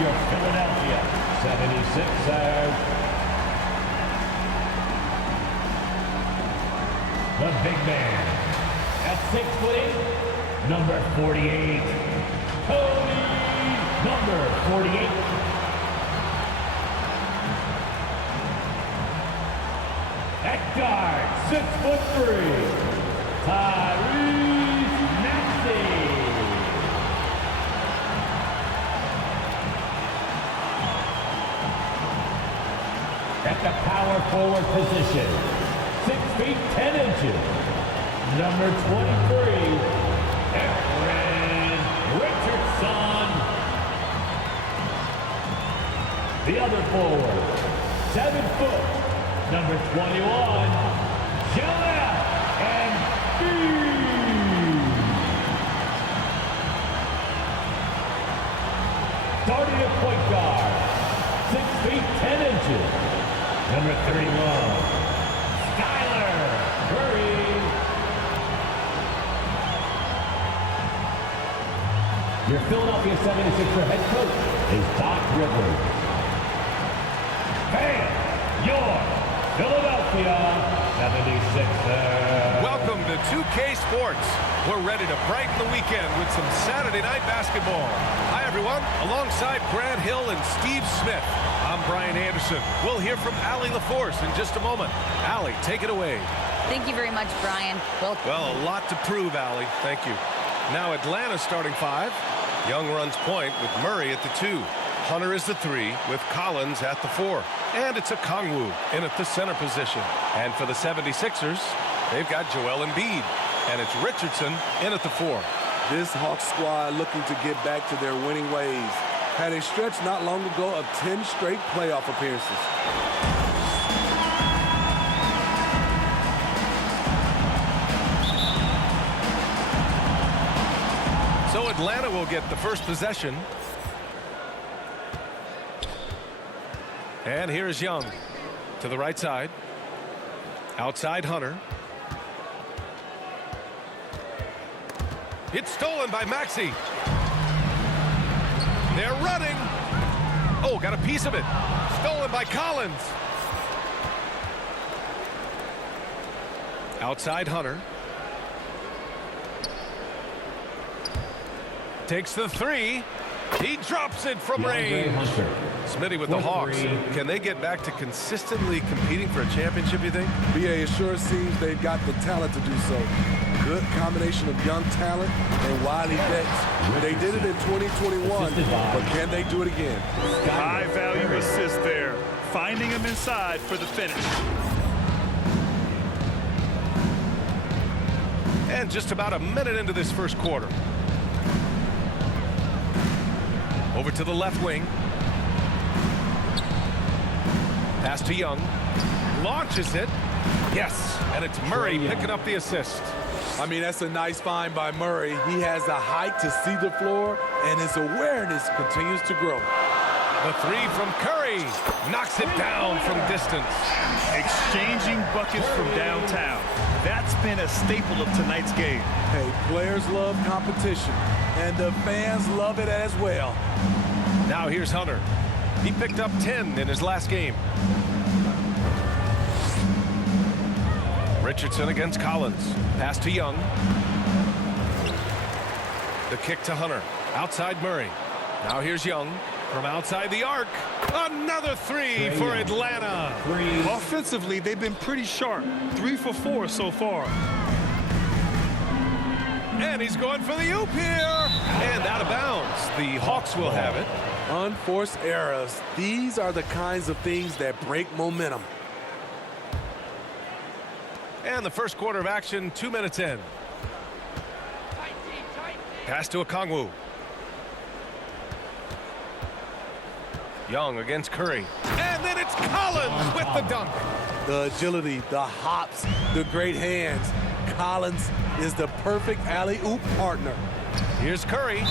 your Philadelphia 76ers. The big man at 6'8", number 48, Cody, number 48. At guard, 6'3", Tyrese Maxey. At the power forward position, 6 feet 10 inches, number 23, Aaron Richardson. The other forward, 7 foot, number 21, Joel Embiid. Starting at point guard, 6 feet 10 inches, number 31, Skylar Curry. Your Philadelphia 76er head coach is Doc Rivers. And your Philadelphia 76ers. Welcome to 2K Sports. We're ready to brighten the weekend with some Saturday night basketball. Hi, everyone. Alongside Grant Hill and Steve Smith, I'm Brian Anderson. We'll hear from Allie LaForce in just a moment. Allie, take it away. Thank you very much, Brian. Well, a lot to prove, Allie. Thank you. Now Atlanta's starting 5. Young runs point with Murray at the 2. Hunter is the 3 with Collins at the 4. And it's Okongwu in at the center position. And for the 76ers, they've got Joel Embiid. And it's Richardson in at the 4. This Hawks squad looking to get back to their winning ways. Had a stretch not long ago of 10 straight playoff appearances. So Atlanta will get the first possession. And here's Young to the right side. Outside Hunter. It's stolen by Maxey. They're running. Oh, got a piece of it. Stolen by Collins. Outside Hunter. Takes the 3. He drops it from range. Smitty with the Hawks. Can they get back to consistently competing for a championship, you think? BA, it sure seems they've got the talent to do so. Good combination of young talent and wily vets. They did it in 2021, but can they do it again? High-value assist there. Finding him inside for the finish. And just about a minute into this first quarter. Over to the left wing. Pass to Young. Launches it. Yes, and it's Murray picking up the assist. I mean, that's a nice find by Murray. He has the height to see the floor, and his awareness continues to grow. The 3 from Curry knocks it down from distance. Exchanging buckets from downtown. That's been a staple of tonight's game. Hey, players love competition, and the fans love it as well. Now here's Hunter. He picked up 10 in his last game. Richardson against Collins. Pass to Young. The kick to Hunter. Outside Murray. Now here's Young from outside the arc. Another 3 for Atlanta. Offensively, they've been pretty sharp. 3 for 4 so far. And he's going for the oop here. And out of bounds. The Hawks will have it. Unforced errors. These are the kinds of things that break momentum. And the first quarter of action, 2 minutes in. Pass to Okongwu. Young against Curry. And then it's Collins with the dunk. The agility, the hops, the great hands. Collins is the perfect alley-oop partner. Here's Curry.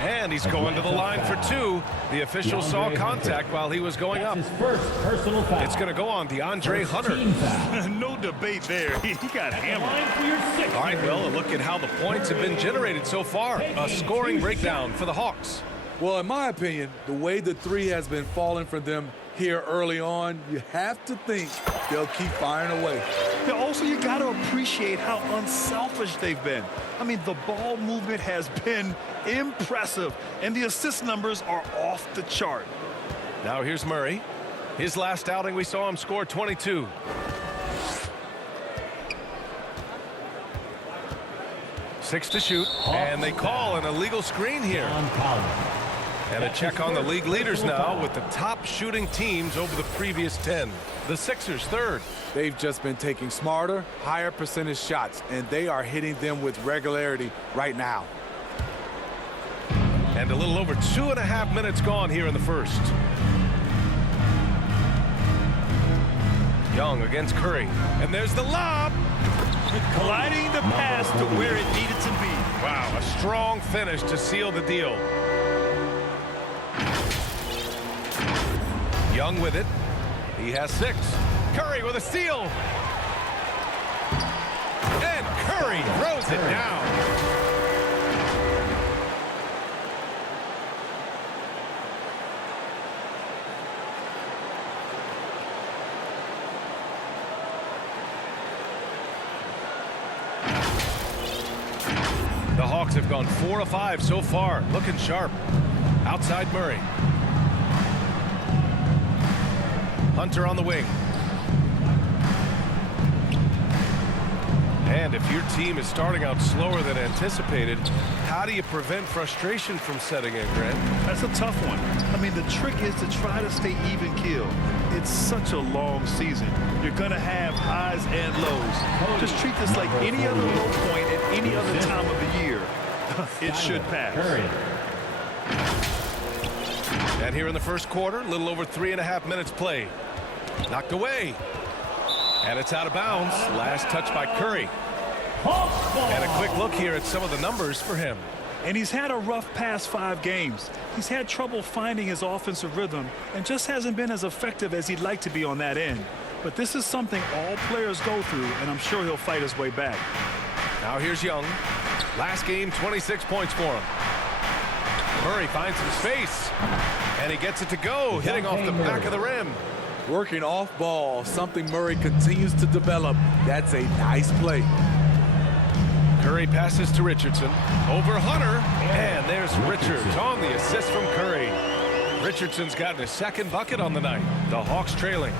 And he's going to the line for 2. The official saw contact while he was going up. His first personal foul. It's going to go on DeAndre Hunter. No debate there. He got hammered. All right, well, a look at how the points have been generated so far. A scoring breakdown for the Hawks. Well, in my opinion, the way the three has been falling for them here early on, you have to think they'll keep firing away. Yeah, also, you got to appreciate how unselfish they've been. I mean, the ball movement has been impressive, and the assist numbers are off the chart. Now here's Murray. His last outing, we saw him score 22. Six to shoot, and they call an illegal screen here. And a check on the league leaders now with the top shooting teams over the previous 10. The Sixers third. They've just been taking smarter, higher percentage shots, and they are hitting them with regularity right now. And a little over 2.5 minutes gone here in the first. Young against Curry. And there's the lob. Gliding the pass to where it needed to be. Wow, a strong finish to seal the deal. Young with it. He has 6. Curry with a steal. And Curry throws it down. The Hawks have gone 4 of 5 so far, looking sharp. Outside Murray. Hunter on the wing. And if your team is starting out slower than anticipated, how do you prevent frustration from setting in, Grant? That's a tough one. I mean, the trick is to try to stay even keel. It's such a long season. You're going to have highs and lows. Just treat this like any other low point at any other time of the year. It should pass. And here in the first quarter, a little over 3.5 minutes played. Knocked away. And it's out of bounds. Last touch by Curry. And a quick look here at some of the numbers for him. And he's had a rough past 5 games. He's had trouble finding his offensive rhythm and just hasn't been as effective as he'd like to be on that end. But this is something all players go through, and I'm sure he'll fight his way back. Now here's Young. Last game, 26 points for him. Murray finds some space. And he gets it to go, hitting off the back of the rim. Working off ball, something Murray continues to develop. That's a nice play. Curry passes to Richardson. Over Hunter. And there's Richards on the assist from Curry. Richardson's gotten his second bucket on the night. The Hawks trailing.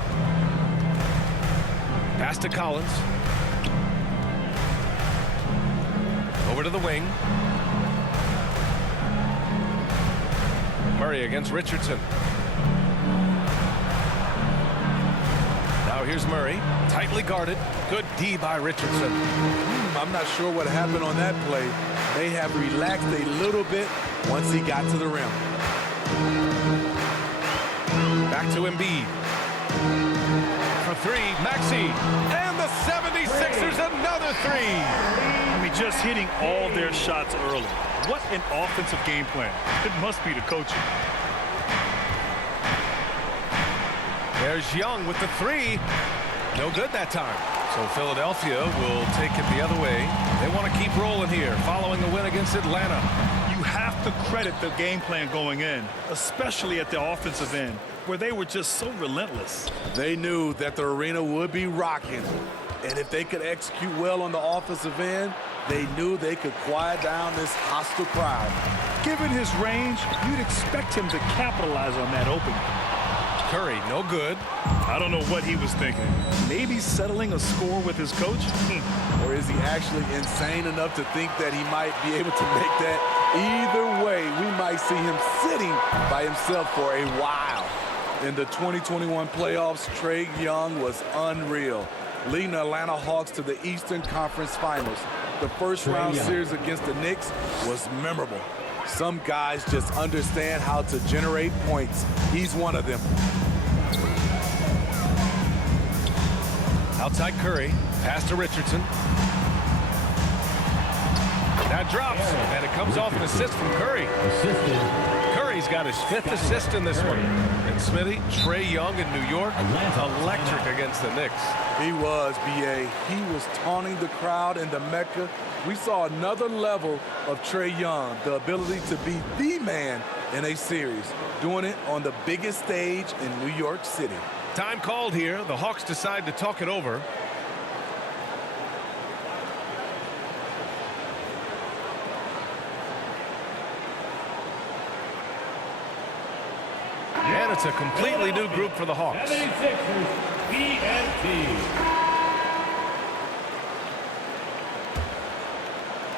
Pass to Collins. Over to the wing. Murray against Richardson. Now here's Murray. Tightly guarded. Good D by Richardson. I'm not sure what happened on that play. They have relaxed a little bit once he got to the rim. Back to Embiid. For 3, Maxey. And the 76ers another 3. I mean, just hitting all their shots early. What an offensive game plan. It must be the coaching. There's Young with the 3. No good that time. So Philadelphia will take it the other way. They want to keep rolling here following the win against Atlanta. You have to credit the game plan going in, especially at the offensive end, where they were just so relentless. They knew that the arena would be rocking. And if they could execute well on the offensive end, they knew they could quiet down this hostile crowd. Given his range, you'd expect him to capitalize on that opening. Curry, no good. I don't know what he was thinking. Maybe settling a score with his coach? Or is he actually insane enough to think that he might be able to make that? Either way, we might see him sitting by himself for a while. In the 2021 playoffs, Trae Young was unreal, leading the Atlanta Hawks to the Eastern Conference Finals. The first round series against the Knicks was memorable. Some guys just understand how to generate points. He's one of them. Outside Curry. Pass to Richardson. That drops, and it comes off an assist from Curry. Curry's got his 5th assist in this one. And Smitty, Trae Young in New York, electric against the Knicks. He was, B.A. He was taunting the crowd in the Mecca. We saw another level of Trae Young, the ability to be the man in a series, doing it on the biggest stage in New York City. Time called here. The Hawks decide to talk it over. And it's a completely new group for the Hawks. 76ers, PNT.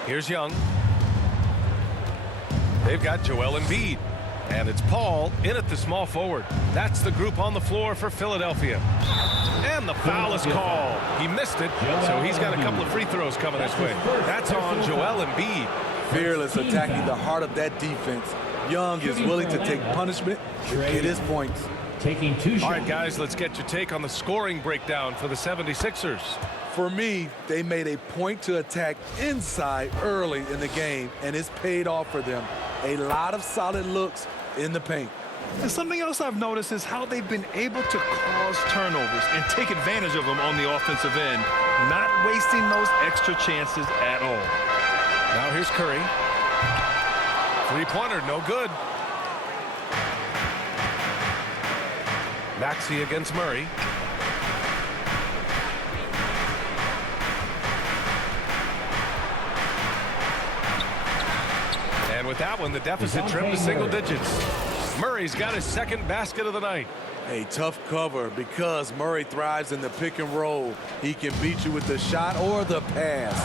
Here's Young. They've got Joel Embiid. And it's Paul in at the small forward. That's the group on the floor for Philadelphia. And the foul is called. He missed it, so he's got a couple of free throws coming this way. That's on Joel Embiid. Fearless attacking the heart of that defense. Young is willing to take punishment to get his points. Taking 2 shots. All right, guys, let's get your take on the scoring breakdown for the 76ers. For me, they made a point to attack inside early in the game, and it's paid off for them. A lot of solid looks in the paint. And something else I've noticed is how they've been able to cause turnovers and take advantage of them on the offensive end, not wasting those extra chances at all. Now here's Curry. Three-pointer, no good. Maxey against Murray. And with that one, the deficit trimmed to single digits. Murray's got his second basket of the night. A tough cover because Murray thrives in the pick and roll. He can beat you with the shot or the pass.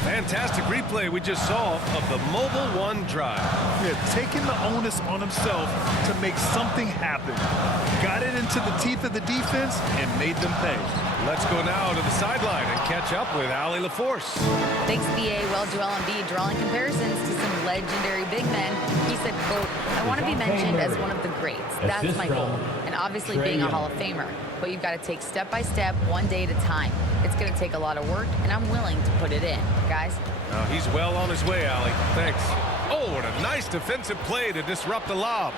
Fantastic replay we just saw of the Mobile One drive. Yeah, taking the onus on himself to make something happen. Got it into the teeth of the defense and made them pay. Let's go now to the sideline and catch up with Allie LaForce. Thanks, B.A. Well, Joel Embiid drawing comparisons to some legendary big men. He said, quote, I want to be mentioned as one of the greats. That's my goal. And obviously being a Hall of Famer. But you've got to take step by step, one day at a time. It's going to take a lot of work, and I'm willing to put it in. Guys? He's well on his way, Allie. Thanks. Oh, what a nice defensive play to disrupt the lob.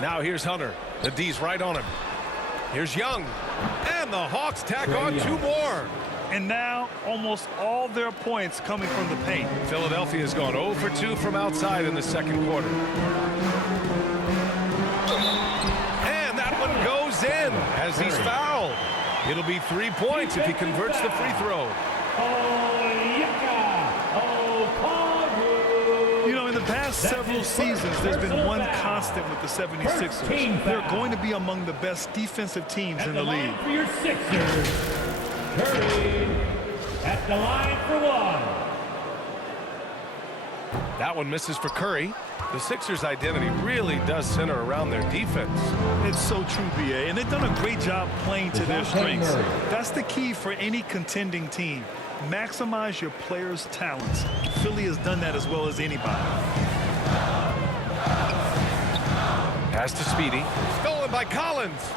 Now here's Hunter. The D's right on him. Here's Young. And the Hawks tack on 2 more. And now almost all their points coming from the paint. Philadelphia has gone 0 for 2 from outside in the second quarter. And that one goes in as he's fouled. It'll be 3 points if he converts the free throw. You know, in the past several seasons, there's been one constant with the 76ers. They're going to be among the best defensive teams in the league. For your Sixers, Curry at the line for 1. That one misses for Curry. The Sixers' identity really does center around their defense. It's so true, B.A., and they've done a great job playing to their strengths. That's the key for any contending team. Maximize your players' talents. Philly has done that as well as anybody. Pass to Speedy. Stolen by Collins.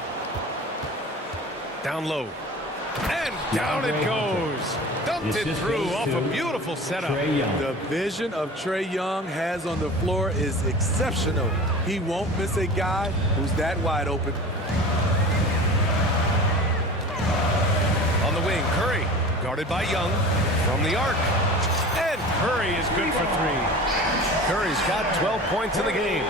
Down low. And down it goes. Dumped it through off a beautiful setup. The vision of Trae Young has on the floor is exceptional. He won't miss a guy who's that wide open. On the wing, Curry. Guarded by Young from the arc. And Curry is good for 3. Curry's got 12 points in the game.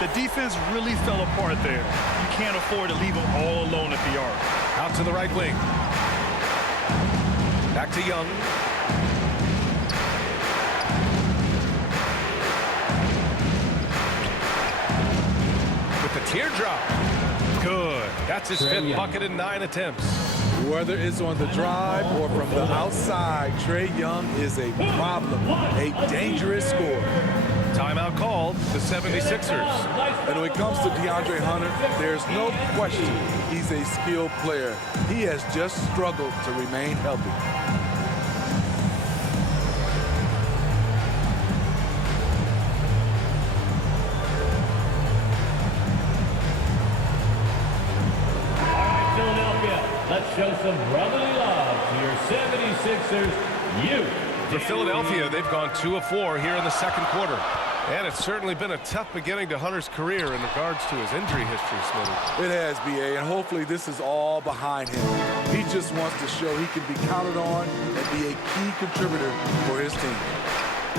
The defense really fell apart there. You can't afford to leave them all alone at the arc. Out to the right wing. Back to Young. With the teardrop. Good. That's his 5th bucket in 9 attempts. Whether it's on the drive or from the outside, Trae Young is a problem, a dangerous scorer. Timeout called, the 76ers. And when it comes to DeAndre Hunter, there's no question he's a skilled player. He has just struggled to remain healthy. Let's show some brotherly love to your 76ers youth. For Philadelphia, they've gone 2 of 4 here in the second quarter. And it's certainly been a tough beginning to Hunter's career in regards to his injury history, Smitty. It has, B.A., and hopefully this is all behind him. He just wants to show he can be counted on and be a key contributor for his team.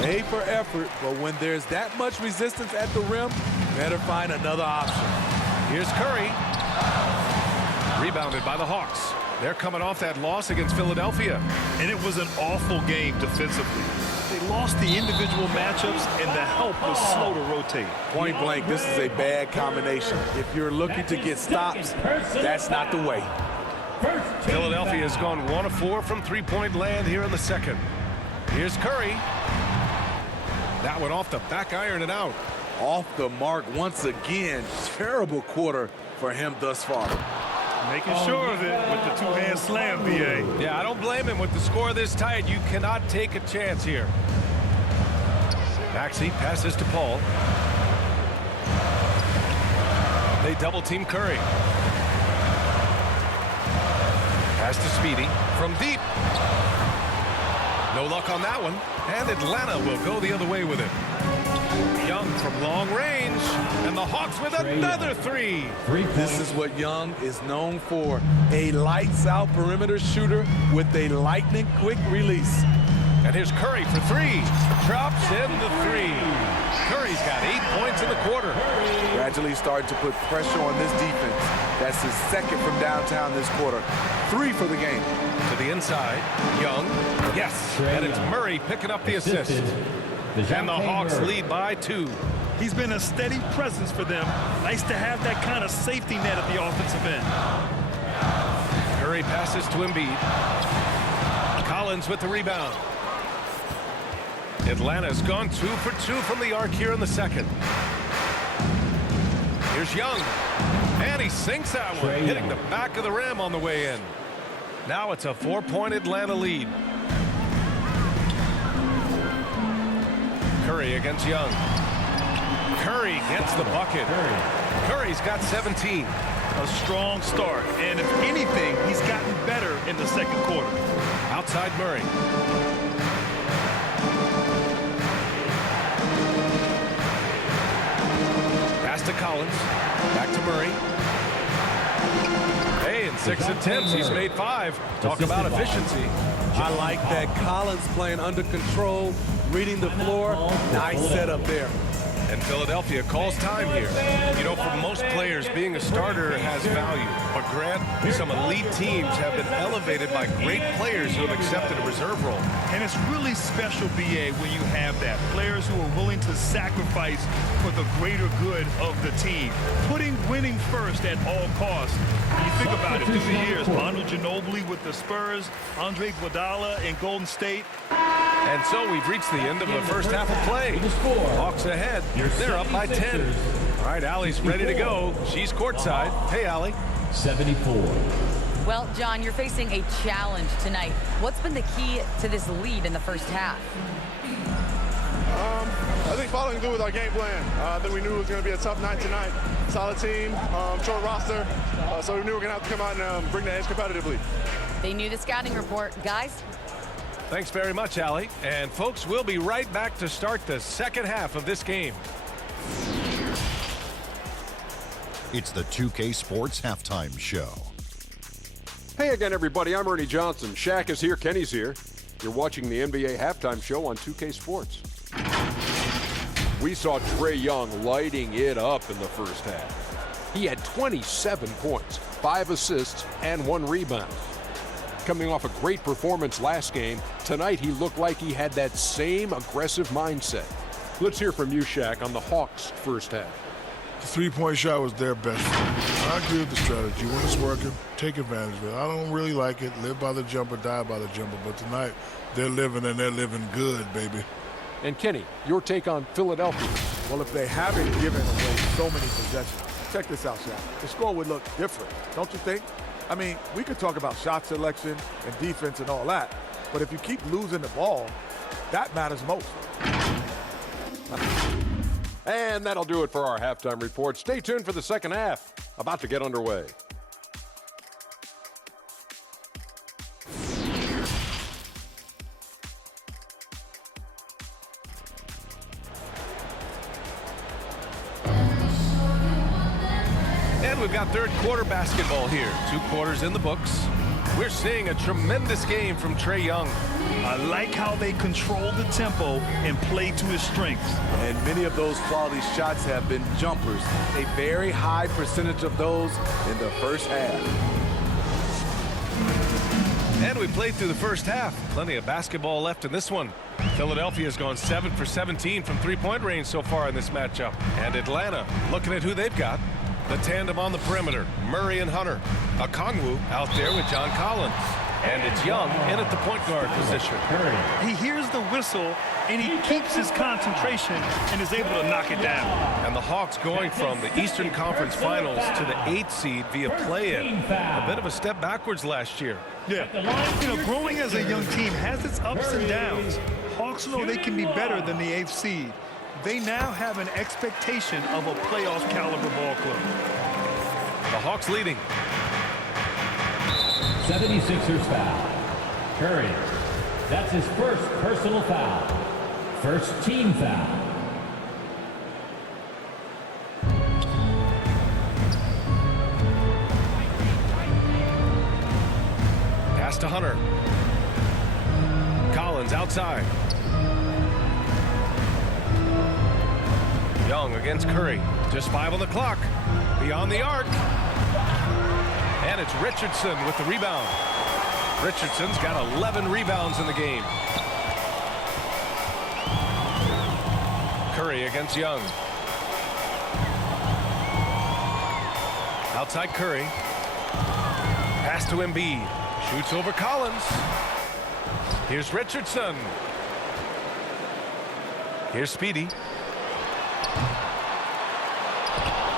A for effort, but when there's that much resistance at the rim, better find another option. Here's Curry. Rebounded by the Hawks. They're coming off that loss against Philadelphia. And it was an awful game defensively. They lost the individual matchups, and the help was slow to rotate. Point blank, this is a bad combination. If you're looking to get stops, that's not the way. Philadelphia has gone 1 of 4 from three-point land here in the second. Here's Curry. That one off the back iron and out. Off the mark once again. Terrible quarter for him thus far. Making sure of it with the two-hand slam, B.A. Yeah, I don't blame him. With the score this tight, you cannot take a chance here. Maxey passes to Paul. They double-team Curry. Pass to Speedy from deep. No luck on that one. And Atlanta will go the other way with it. Young from long range. And the Hawks with another three. This is what Young is known for. A lights-out perimeter shooter with a lightning-quick release. And here's Curry for three. Drops in the three. Curry's got 8 points in the quarter. Gradually starting to put pressure on this defense. That's his second from downtown this quarter. 3 for the game. To the inside. Young. Yes. And it's Murray picking up the assist. And the Hawks lead by 2. He's been a steady presence for them. Nice to have that kind of safety net at the offensive end. Curry passes to Embiid. Collins with the rebound. Atlanta's gone 2 for 2 from the arc here in the second. Here's Young. And he sinks that one, hitting the back of the rim on the way in. Now it's a 4-point Atlanta lead. Curry against Young. Curry gets the bucket. Curry's got 17. A strong start, and if anything, he's gotten better in the second quarter. Outside Murray. Pass to Collins. Back to Murray. Hey, in 6 attempts, he's made 5. Talk about efficiency. I like that. Collins playing under control, reading the floor. Nice setup there. And Philadelphia calls time here. You know, for most players, being a starter has value. But Grant, some elite teams have been elevated by great players who have accepted a reserve role. And it's really special, B.A., when you have that. Players who are willing to sacrifice for the greater good of the team. Putting winning first at all costs. When you think about it, through the years, Manu Ginobili with the Spurs, Andre Iguodala in Golden State. And so we've reached the end of the first half of play. Hawks ahead. They're up by 10. All right, Allie's ready to go. She's courtside. Hey, Allie. 74. Well, John, you're facing a challenge tonight. What's been the key to this lead in the first half? I think following through with our game plan. I think we knew it was going to be a tough night tonight. Solid team, short roster, so we knew we were going to have to come out and bring the edge competitively. They knew the scouting report. Guys? Thanks very much, Allie. And folks, we'll be right back to start the second half of this game. It's the 2K Sports Halftime Show. Hey again, everybody. I'm Ernie Johnson. Shaq is here. Kenny's here. You're watching the NBA Halftime Show on 2K Sports. We saw Trae Young lighting it up in the first half. He had 27 points, 5 assists, and 1 rebound. Coming off a great performance last game, tonight he looked like he had that same aggressive mindset. Let's hear from you, Shaq, on the Hawks' first half. The three-point shot was their best. I agree with the strategy. When it's working, take advantage of it. I don't really like it. Live by the jumper, die by the jumper. But tonight, they're living, and they're living good, baby. And Kenny, your take on Philadelphia. Well, if they haven't given away so many possessions, check this out, Shaq. The score would look different, don't you think? I mean, we could talk about shot selection and defense and all that, but if you keep losing the ball, that matters most. And that'll do it for our halftime report. Stay tuned for the second half. About to get underway. we've got third quarter basketball here. 2 quarters in the books. We're seeing a tremendous game from Trae Young. I like how they control the tempo and play to his strengths. And many of those quality shots have been jumpers. A very high percentage of those in the first half. And we played through the first half. Plenty of basketball left in this one. Philadelphia's gone 7 for 17 from three-point range so far in this matchup. And Atlanta, looking at who they've got. The tandem on the perimeter, Murray and Hunter. Okongwu out there with John Collins. And it's Young in at the point guard position. He hears the whistle, and he keeps his concentration and is able to knock it down. And the Hawks going from the Eastern Conference Finals to the 8th seed via play-in. A bit of a step backwards last year. Yeah, you know, growing as a young team has its ups and downs. Hawks know they can be better than the 8th seed. They now have an expectation of a playoff caliber ball club. The Hawks leading. 76ers foul. Curry. That's his first personal foul. First team foul. Pass to Hunter. Collins outside. Young against Curry. Just 5 on the clock. Beyond the arc. And it's Richardson with the rebound. Richardson's got 11 rebounds in the game. Curry against Young. Outside Curry. Pass to Embiid. Shoots over Collins. Here's Richardson. Here's Speedy.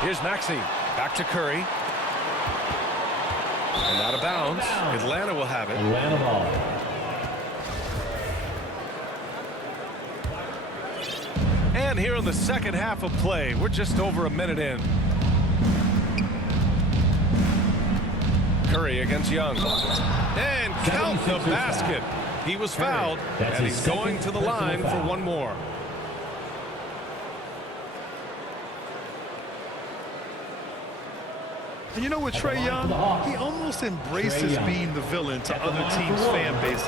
Here's Maxey. Back to Curry. And out of bounds. Atlanta will have it. Atlanta ball. And here in the second half of play, we're just over a minute in. Curry against Young. And count the basket. He was fouled, and he's going to the line for one more. And you know what, Trae Young, he almost embraces being the villain to other teams' fan bases.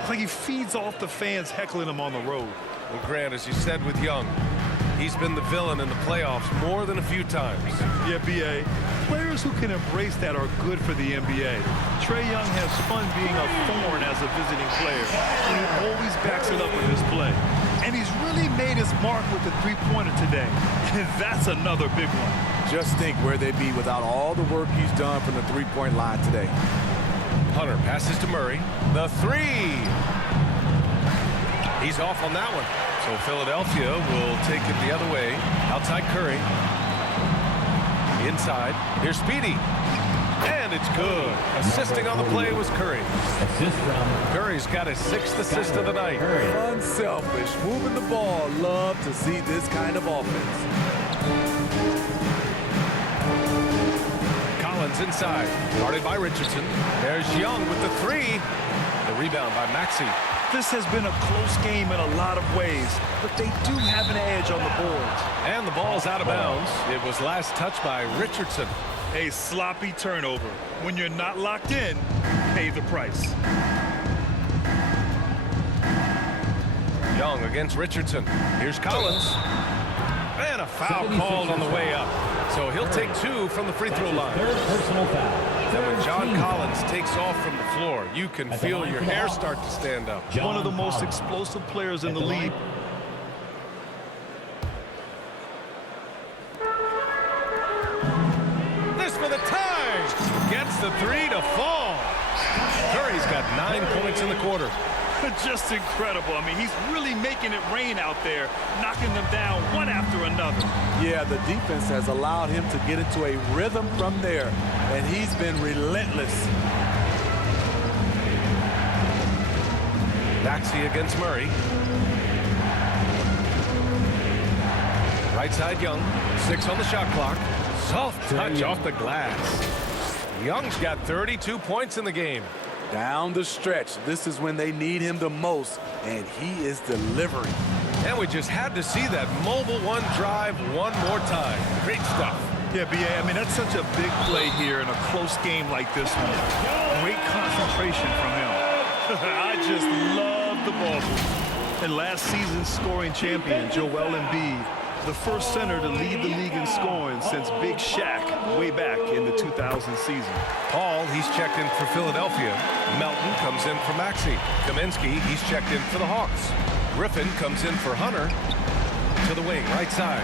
It's like he feeds off the fans heckling him on the road. Well, Grant, as you said with Young, he's been the villain in the playoffs more than a few times. Yeah, B.A. Players who can embrace that are good for the NBA. Trae Young has fun being a thorn as a visiting player, and he always backs it up with his play. And he's really made his mark with the three-pointer today, and that's another big one. Just think where they'd be without all the work he's done from the three-point line today. Hunter passes to Murray. The three. He's off on that one. So Philadelphia will take it the other way. Outside Curry. Inside. Here's Speedy. And it's good. Assisting on the play was Curry. Assist from Curry's got his 6th assist of the night. Unselfish. Moving the ball. Love to see this kind of offense. Collins inside. Guarded by Richardson. There's Young with the three. The rebound by Maxey. This has been a close game in a lot of ways, but they do have an edge on the boards. And the ball's out of bounds. It was last touched by Richardson. A sloppy turnover. When you're not locked in, pay the price. Young against Richardson. Here's Collins. And a foul called on the way up. So he'll take 2 from the free throw line. third personal foul. And when John Collins takes off from the floor, you can feel your hair start to stand up. One of the most explosive players in the league. This for the tie. Gets the three to fall. Curry's got 9 points in the quarter. Just incredible. I mean, he's really making it rain out there, knocking them down one after another. Yeah, the defense has allowed him to get into a rhythm from there, and he's been relentless. Maxey against Murray. Right side Young. 6 on the shot clock. Soft touch off the glass. Young's got 32 points in the game. Down the stretch, this is when they need him the most, and he is delivering. And we just had to see that mobile one drive one more time. Great stuff. Yeah, B.A., I mean, that's such a big play here in a close game like this one. Great concentration from him. I just love the ball. And last season's scoring champion, Joel Embiid, the first center to lead the league in scoring since Big Shaq way back in the 2000 season. Paul, he's checked in for Philadelphia. Melton comes in for Maxey. Kaminsky, he's checked in for the Hawks. Griffin comes in for Hunter to the wing, right side.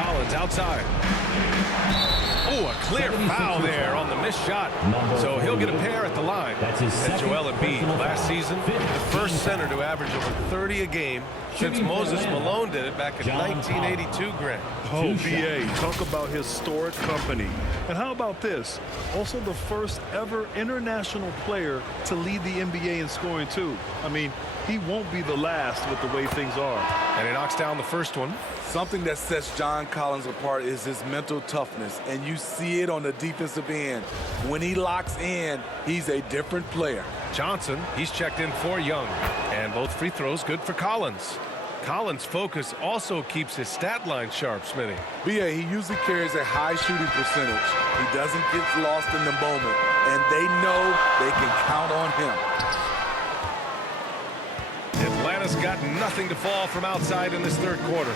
Collins outside. Oh, a clear foul there on the missed shot. So he'll get a pair at the line. And Joel Embiid, last season, the first center to average over 30 a game since Moses Malone did it back in 1982, Grant. Oh, B.A., talk about historic company. And how about this? Also the first ever international player to lead the NBA in scoring, too. I mean, he won't be the last with the way things are. And he knocks down the first one. Something that sets John Collins apart is his mental toughness, and you see it on the defensive end. When he locks in, he's a different player. Johnson, he's checked in for Young. And both free throws good for Collins. Collins' focus also keeps his stat line sharp, Smitty. B.A., he usually carries a high shooting percentage. He doesn't get lost in the moment, and they know they can count on him. Atlanta's got nothing to fall from outside in this third quarter.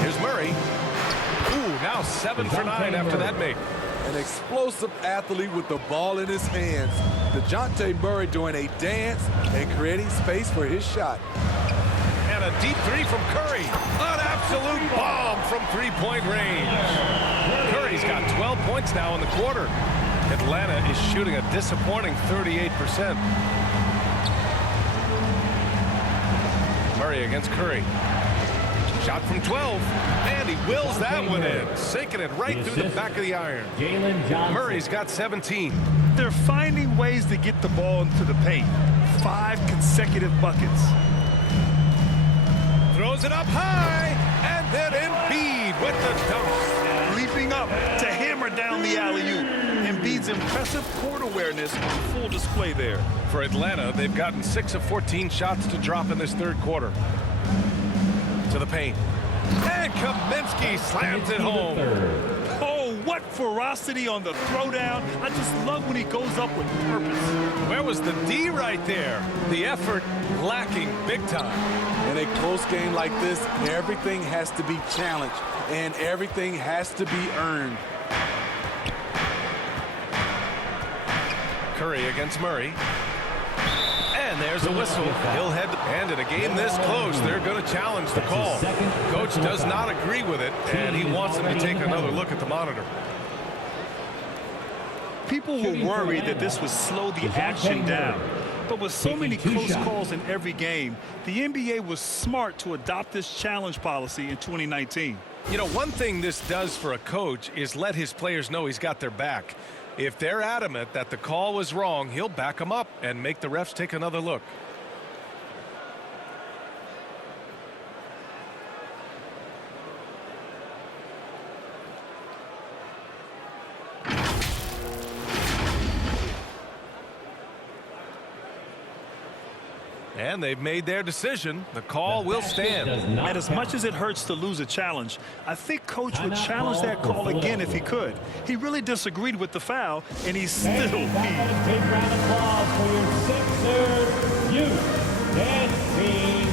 Here's Murray. Ooh, now 7 for 9 after that make. An explosive athlete with the ball in his hands. DeJounte Murray doing a dance and creating space for his shot. And a deep three from Curry. An absolute bomb from three-point range. Curry's got 12 points now in the quarter. Atlanta is shooting a disappointing 38%. Murray against Curry. Shot from 12, and he wills that one in, sinking it right through the back of the iron. Murray's got 17. They're finding ways to get the ball into the paint. 5 consecutive buckets. Throws it up high, and then Embiid with the dunk. Leaping up to hammer down the alley-oop. Embiid's impressive court awareness on full display there. For Atlanta, they've gotten 6 of 14 shots to drop in this third quarter. To the paint. And Kaminsky slams it home. Oh, what ferocity on the throwdown. I just love when he goes up with purpose. Where was the D right there? The effort lacking big time. In a close game like this, everything has to be challenged, and everything has to be earned. Curry against Murray. And there's a whistle. He'll head to, and in a game this close, they're going to challenge the call. Coach does not agree with it, and he wants them to take another look at the monitor. People were worried that this would slow the action down. But with so many close calls in every game, the NBA was smart to adopt this challenge policy in 2019. You know, one thing this does for a coach is let his players know he's got their back. If they're adamant that the call was wrong, he'll back them up and make the refs take another look. And they've made their decision. The call will stand. And as much as it hurts to lose a challenge, I think Coach would challenge that call again if he could. He really disagreed with the foul, and he's still peeved. Big round of applause for your Sixers youth dance team.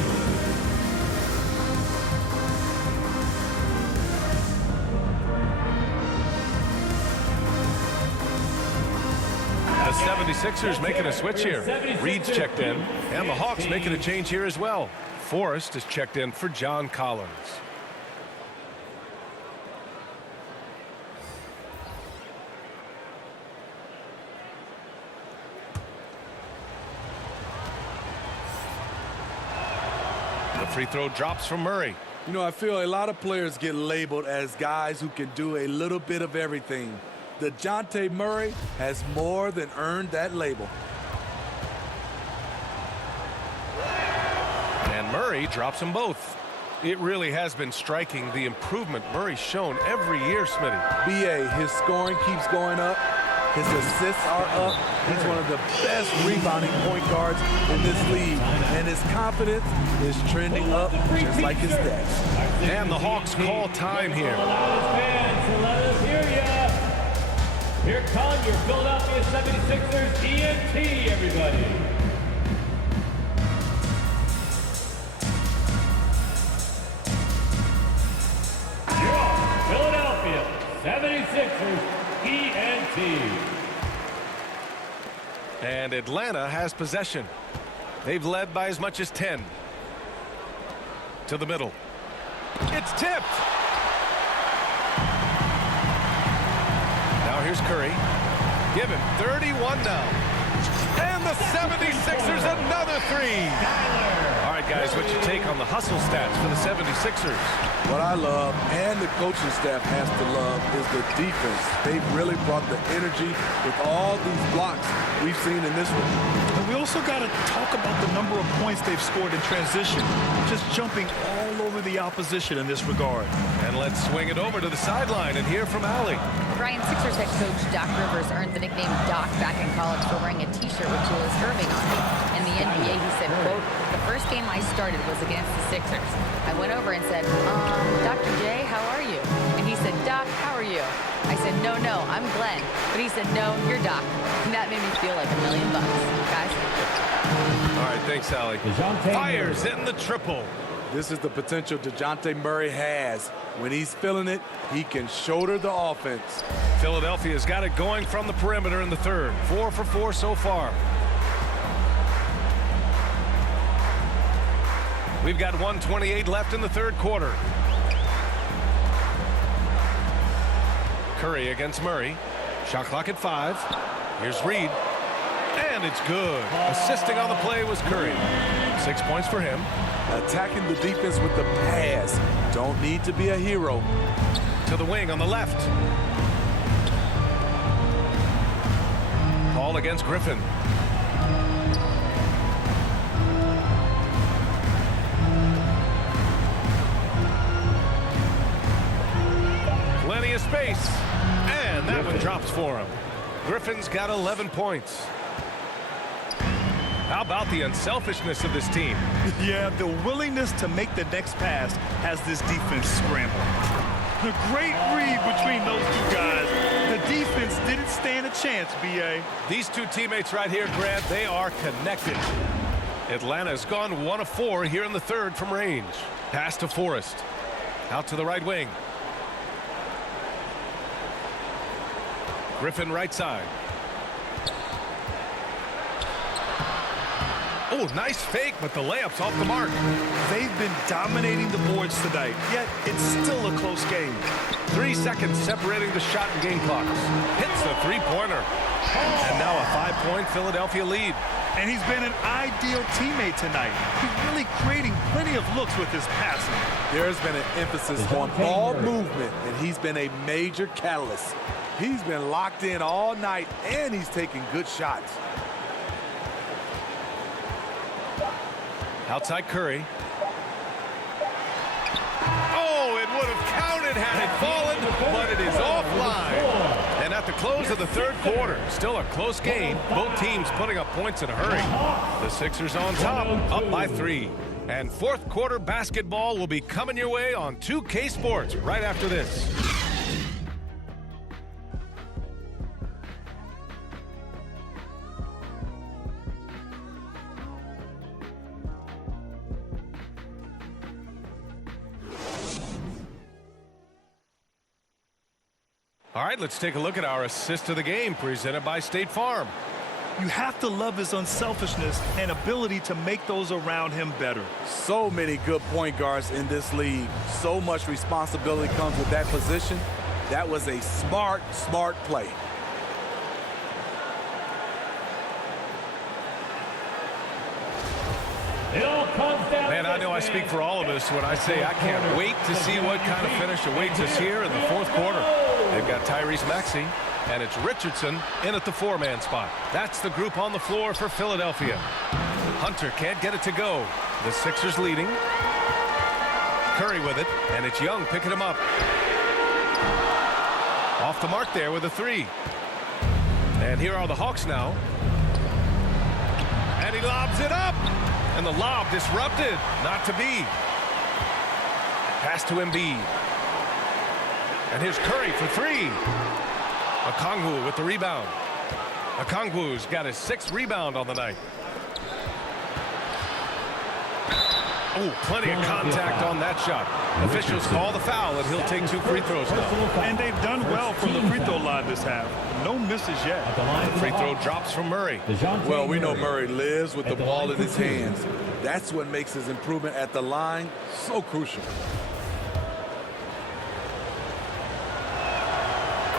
The 76ers making a switch here. Reed's checked in, and the Hawks making a change here as well. Forrest is checked in for John Collins. The free throw drops from Murray. You know, I feel a lot of players get labeled as guys who can do a little bit of everything. DeJounte Murray has more than earned that label. And Murray drops them both. It really has been striking the improvement Murray's shown every year, Smitty. B.A., his scoring keeps going up. His assists are up. He's one of the best rebounding point guards in this league. And his confidence is trending up just like his stats. And the Hawks call time here. Let us hear ya. Here come your Philadelphia 76ers ENT, everybody. Your Philadelphia 76ers ENT. And Atlanta has possession. They've led by as much as 10. To the middle. It's tipped. Now here's Curry. Give him 31 now. And the 76ers another three. All right, guys, what's your take on the hustle stats for the 76ers? What I love, and the coaching staff has to love, is the defense. They've really brought the energy with all these blocks we've seen in this one. And we also got to talk about the number of points they've scored in transition, just jumping all over the opposition in this regard. And let's swing it over to the sideline and hear from Allie. Brian, Sixers head coach Doc Rivers earned the nickname Doc back in college for wearing a T-shirt with Julius Erving on it. In the NBA, he said, quote, "The first game I started was against the Sixers. I went over and said, Dr. J, how are you?" And he said, "Doc, how are you?" I said, no, I'm Glenn." But he said, "No, you're Doc." And that made me feel like $1 million, guys. All right, thanks, Allie. Fires in the triple. This is the potential DeJounte Murray has. When he's feeling it, he can shoulder the offense. Philadelphia's got it going from the perimeter in the third. 4 for 4 so far. We've got 1:28 left in the third quarter. Curry against Murray. Shot clock at 5. Here's Reed. And it's good. Assisting on the play was Curry. 6 points for him. Attacking the defense with the pass. Don't need to be a hero. To the wing on the left. Paul against Griffin. Plenty of space. And that one drops for him. Griffin's got 11 points. How about the unselfishness of this team? Yeah, the willingness to make the next pass has this defense scrambling. The great read between those two guys. The defense didn't stand a chance, B.A. These two teammates right here, Grant, they are connected. Atlanta's gone 1 of 4 here in the third from range. Pass to Forrest. Out to the right wing. Griffin right side. Oh, nice fake, but the layup's off the mark. They've been dominating the boards tonight, yet it's still a close game. 3 seconds separating the shot and game clocks. Hits the three-pointer. And now a 5-point Philadelphia lead. And he's been an ideal teammate tonight. He's really creating plenty of looks with his passing. There's been an emphasis on ball movement, and he's been a major catalyst. He's been locked in all night, and he's taking good shots. Outside Curry. Oh, it would have counted had it fallen, but it is offline. And at the close of the third quarter, still a close game. Both teams putting up points in a hurry. The Sixers on top, up by 3. And fourth quarter basketball will be coming your way on 2K Sports right after this. All right, let's take a look at our assist of the game presented by State Farm. You have to love his unselfishness and ability to make those around him better. So many good point guards in this league. So much responsibility comes with that position. That was a smart play. It all comes down. Man, I know I speak for all of us when I say I can't wait to see what kind of finish awaits us here in the fourth quarter. They've got Tyrese Maxey, and it's Richardson in at the 4-man spot. That's the group on the floor for Philadelphia. Hunter can't get it to go. The Sixers leading. Curry with it, and it's Young picking him up. Off the mark there with a 3. And here are the Hawks now. And he lobs it up. And the lob disrupted. Not to be. Pass to Embiid. And here's Curry for three. Okongwu with the rebound. Okongwu's got his 6th rebound on the night. Oh, plenty of contact on that shot. Officials call the foul, and he'll take 2 free throws now. And they've done well from the free throw line this half. No misses yet. The free throw drops from Murray. Well, we know Murray lives with the ball in his hands. That's what makes his improvement at the line so crucial.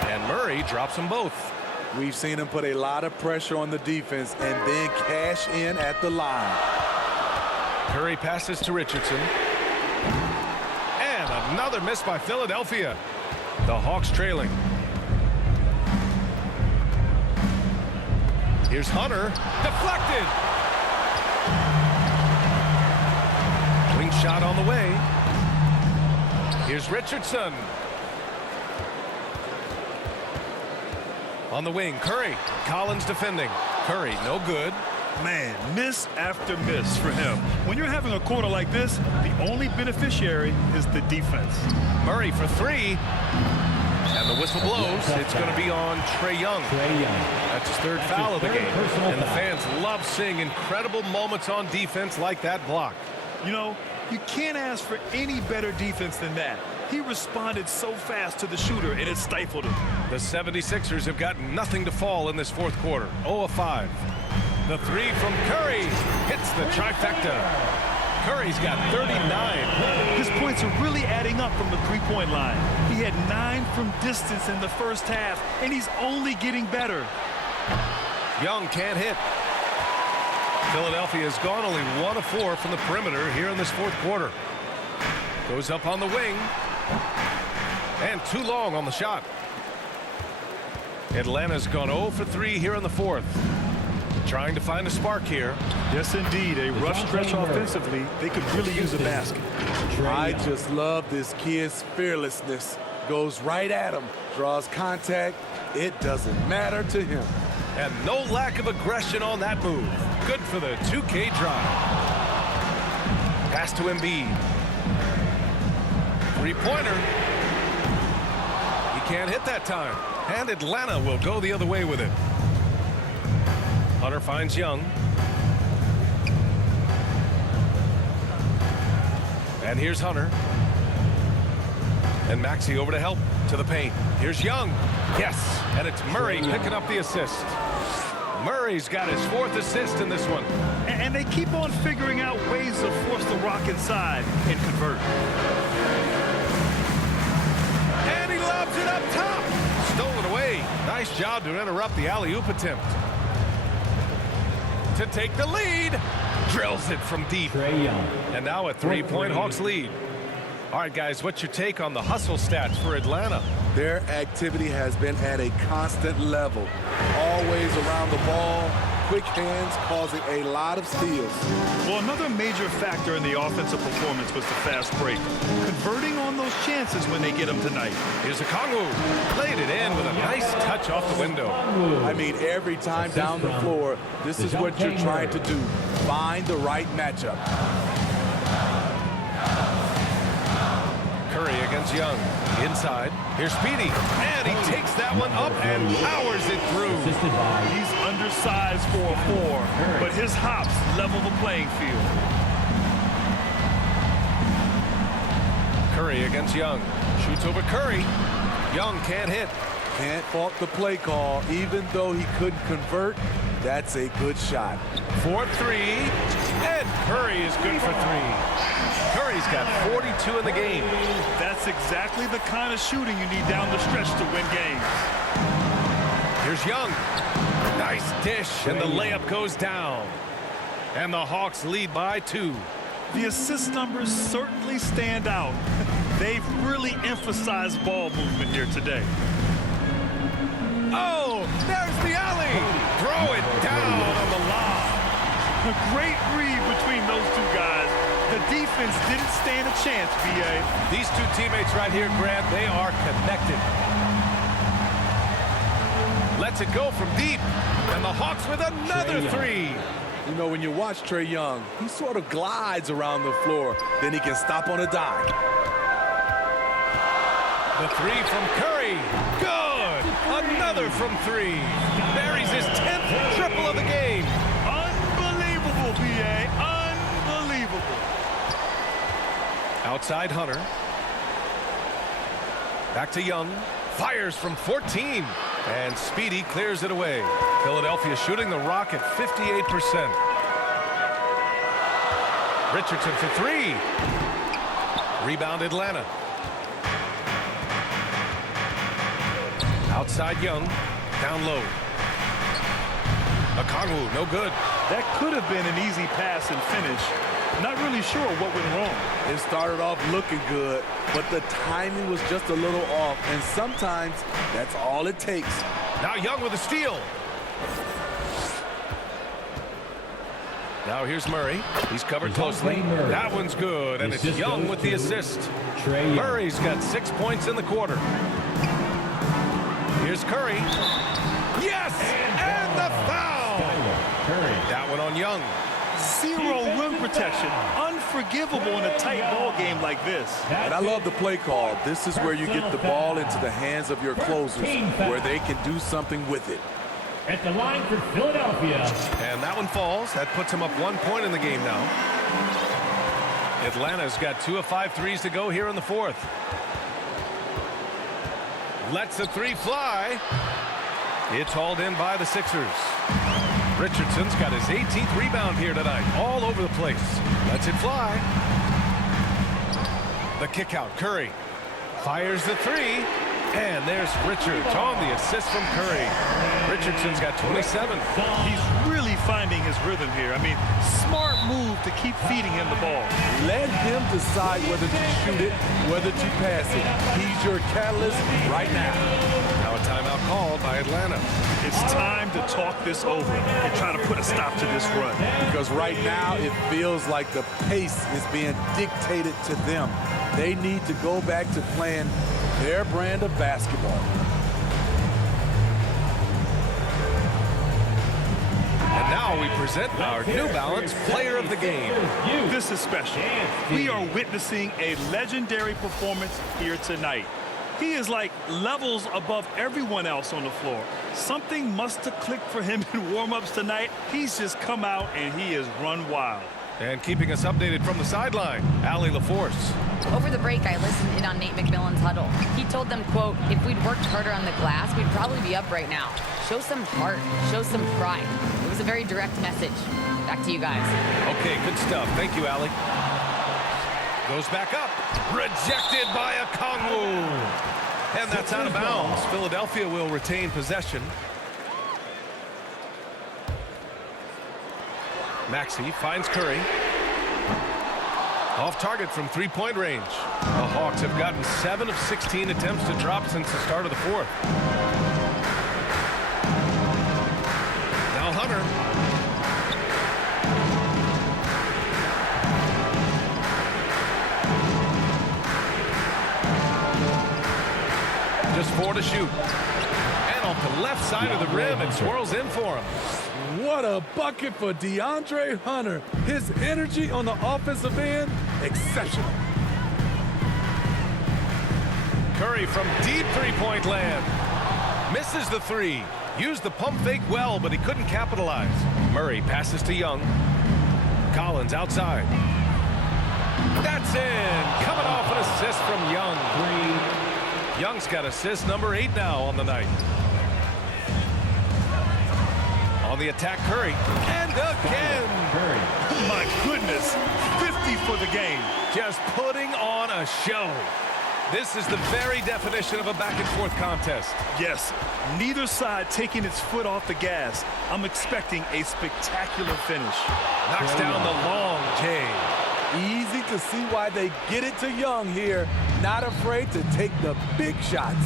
And Murray drops them both. We've seen him put a lot of pressure on the defense and then cash in at the line. Curry passes to Richardson. And another miss by Philadelphia. The Hawks trailing. Here's Hunter. Deflected. Wing shot on the way. Here's Richardson. On the wing, Curry. Collins defending. Curry, no good. Man, miss after miss for him. When you're having a quarter like this, the only beneficiary is the defense. Murray for three. And the whistle blows. It's going to be on Trae Young. That's his 3rd foul of the game. And the fans love seeing incredible moments on defense like that block. You know, you can't ask for any better defense than that. He responded so fast to the shooter, and it stifled him. The 76ers have got nothing to fall in this 4th quarter. 0 of 5. The 3 from Curry hits the trifecta. Curry's got 39. His points are really adding up from the 3-point line. He had 9 from distance in the first half, and he's only getting better. Young can't hit. Philadelphia has gone only 1 of 4 from the perimeter here in this 4th quarter. Goes up on the wing. And too long on the shot. Atlanta's gone 0 for 3 here in the 4th. Trying to find a spark here. Yes, indeed. A rough stretch offensively. They could really use a basket. I just love this kid's fearlessness. Goes right at him. Draws contact. It doesn't matter to him. And no lack of aggression on that move. Good for the 2K drive. Pass to Embiid. 3-pointer. He can't hit that time. And Atlanta will go the other way with it. Hunter finds Young. And here's Hunter. And Maxey over to help to the paint. Here's Young. Yes. And it's Murray picking up the assist. Murray's got his 4th assist in this one. And they keep on figuring out ways to force the Rock inside and convert. And he lobs it up top. Stolen away. Nice job to interrupt the alley-oop attempt. To take the lead. Drills it from deep. And now a 3-point Hawks lead. All right, guys, what's your take on the hustle stats for Atlanta? Their activity has been at a constant level. Always around the ball. Quick hands causing a lot of steals. Well, another major factor in the offensive performance was the fast break. Converting on those chances when they get them tonight. Here's Okongwu. Laid it in with a nice touch off the window. I mean, every time down the floor, this is what you're trying to do. Find the right matchup. Curry against Young. Inside. Here's Speedy. And he takes that one up and powers it through. He's undersized for a 4, but his hops level the playing field. Curry against Young. Shoots over Curry. Young can't hit. Can't fault the play call. Even though he couldn't convert, that's a good shot. 4-3. And Curry is good for 3. Curry's got 42 in the game. That's exactly the kind of shooting you need down the stretch to win games. Here's Young. Nice dish, and the layup goes down. And the Hawks lead by 2. The assist numbers certainly stand out. They've really emphasized ball movement here today. Oh, there's the alley. Throw it down on the lob. A great read between those two guys. The defense didn't stand a chance, B.A. These two teammates right here, Grant, they are connected. lets it go from deep. And the Hawks with another three. You know, when you watch Trae Young, he sort of glides around the floor. Then he can stop on a dime. The three from Curry. Good. Another from three. Buries his 10th triple of the game. Unbelievable, B.A. Unbelievable. Outside Hunter. Back to Young. Fires from 14. And Speedy clears it away. Philadelphia shooting the rock at 58%. Richardson for three. Rebound Atlanta. Outside Young. Down low. Okongwu, no good. That could have been an easy pass and finish. Not really sure what went wrong. It started off looking good, but the timing was just a little off, and sometimes that's all it takes. Now Young with a steal. Now here's Murray. He's covered closely. That one's good, and it's Young with the assist. Murray's got 6 points in the quarter. Here's Curry. Yes! And the foul! That one on Young. Zero rim protection. Unforgivable in a tight ball game like this. And I love the play call. This is where you get the ball into the hands of your closers, where they can do something with it. At the line for Philadelphia. And that one falls. That puts him up 1 point in the game now. Atlanta's got 2 of 5 threes to go here in the fourth. Lets the three fly. It's hauled in by the Sixers. Richardson's got his 18th rebound here tonight. All over the place. Lets it fly. The kick out. Curry fires the three. And there's Richards on the assist from Curry. Richardson's got 27. He's really finding his rhythm here. I mean, smart move to keep feeding him the ball. Let him decide whether to shoot it, whether to pass it. He's your catalyst right now. Now a timeout called by Atlanta. It's time to talk this over and try to put a stop to this run. Because right now it feels like the pace is being dictated to them. They need to go back to playing their brand of basketball. And now we present our New Balance Player of the Game. This is special. We are witnessing a legendary performance here tonight. He is like levels above everyone else on the floor. Something must have clicked for him in warm-ups tonight. He's just come out and he has run wild. And keeping us updated from the sideline, Allie LaForce. Over the break, I listened in on Nate McMillan's huddle. He told them, quote, if we'd worked harder on the glass, we'd probably be up right now. Show some heart. Show some pride. It was a very direct message. Back to you guys. Okay, good stuff. Thank you, Allie. Goes back up. Rejected by Okongwu. And that's out of bounds. Philadelphia will retain possession. Maxey finds Curry. Off target from three-point range. The Hawks have gotten 7 of 16 attempts to drop since the start of the fourth. Now Hunter. Just 4 to shoot. And off the left side of the rim, it swirls in for him. What a bucket for DeAndre Hunter. His energy on the offensive end, exceptional. Curry from deep three-point land. Misses the three. Used the pump fake well, but he couldn't capitalize. Murray passes to Young. Collins outside. That's in. Coming off an assist from Young. Young's got assist number 8 now on the night. On the attack, Curry. And again. Curry. My goodness. 50 for the game. Just putting on a show. This is the very definition of a back-and-forth contest. Yes, neither side taking its foot off the gas. I'm expecting a spectacular finish. Knocks down the long J. Easy to see why they get it to Young here. Not afraid to take the big shots.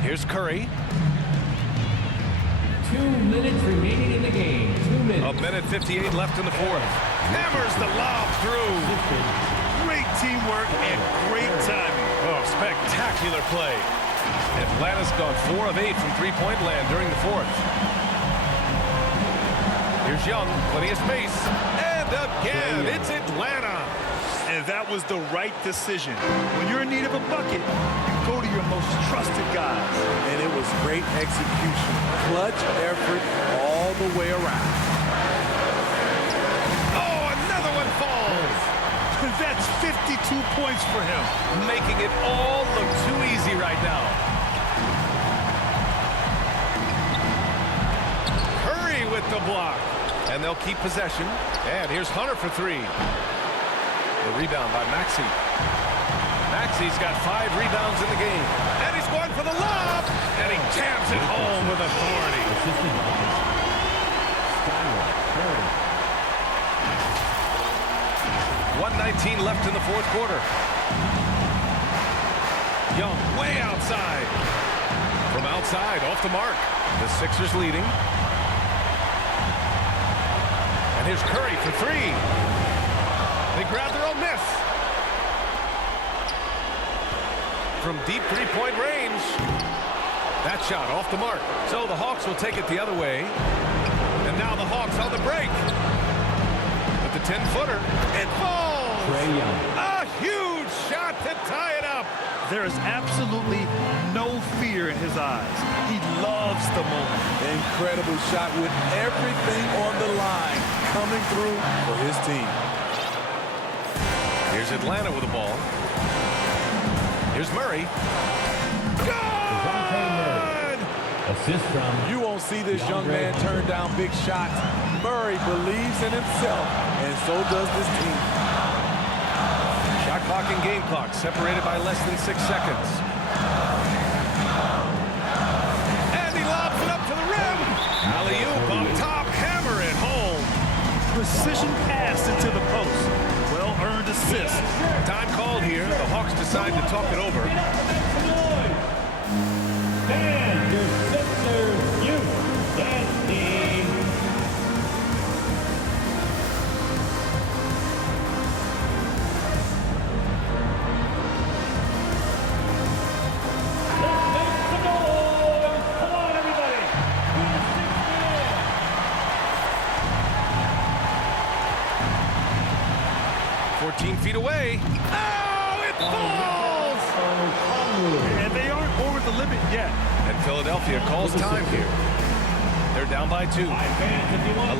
Here's Curry. 2 minutes remaining in the game. 2 minutes. A minute 58 left in the fourth. Hammers the lob through. Great teamwork and great timing. Oh, spectacular play. Atlanta's gone 4 of 8 from three-point land during the fourth. Here's Young, plenty of space, and again, it's Atlanta. And that was the right decision. When you're in need of a bucket, you go to your most trusted guys. And it was great execution. Clutch effort all the way around. Oh, another one falls. That's 52 points for him. Making it all look too easy right now. Curry with the block. And they'll keep possession. And here's Hunter for three. The rebound by Maxey. Maxey's got 5 rebounds in the game. And he's going for the lob. And he jams it home with authority. 1:19 left in the fourth quarter. Young way outside. From outside, off the mark. The Sixers leading. And here's Curry for three. They grab their own miss. From deep three-point range. That shot off the mark. So the Hawks will take it the other way. And now the Hawks on the break. With the 10-footer. It falls. A huge shot to tie it up. There is absolutely no fear in his eyes. He loves the moment. Incredible shot with everything on the line coming through for his team. Here's Atlanta with the ball. Here's Murray. Good! Assist from. You won't see this young man turn down big shots. Murray believes in himself, and so does this team. Shot clock and game clock separated by less than 6 seconds. And he lobs it up to the rim. Alley-oop on top, hammer it home. Precision pass into the post. Well-earned assist. Time called here. The Hawks decide to talk it over. And your Sixers youth dance team. Let's make some noise. Come on, everybody. We're the Sixers. 14 feet away. Oh, it falls! And they aren't over the limit yet. And Philadelphia calls time here. They're down by 2.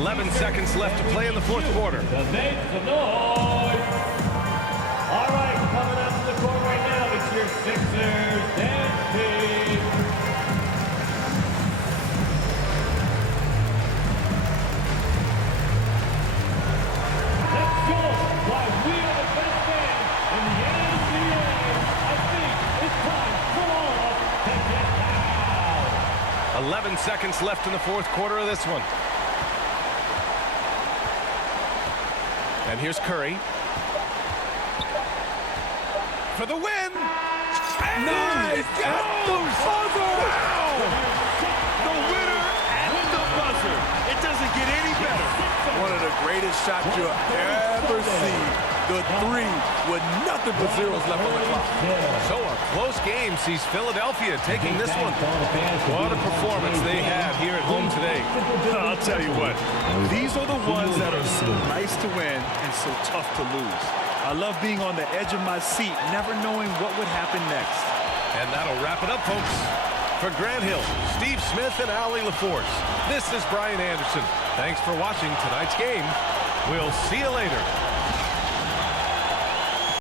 11 seconds left to play in the fourth quarter. Make some noise. All right, coming up to the court right now, it's your Sixers dance team. Let's go. Why we are the best band in the NBA. I think it's time for all of us to get down. 11 seconds left in the fourth quarter of this one. And here's Curry. For the win! And Nice! At the buzzer! Wow! The winner at the buzzer. It doesn't get any better. One of the greatest shots you'll ever see. The three with nothing but zeros left on the clock. So a close game sees Philadelphia taking this one. What a performance they had here at home today. I'll tell you what, these are the ones that are so nice to win and so tough to lose. I love being on the edge of my seat, never knowing what would happen next. And that'll wrap it up, folks. For Grant Hill, Steve Smith, and Allie LaForce, this is Brian Anderson. Thanks for watching tonight's game. We'll see you later.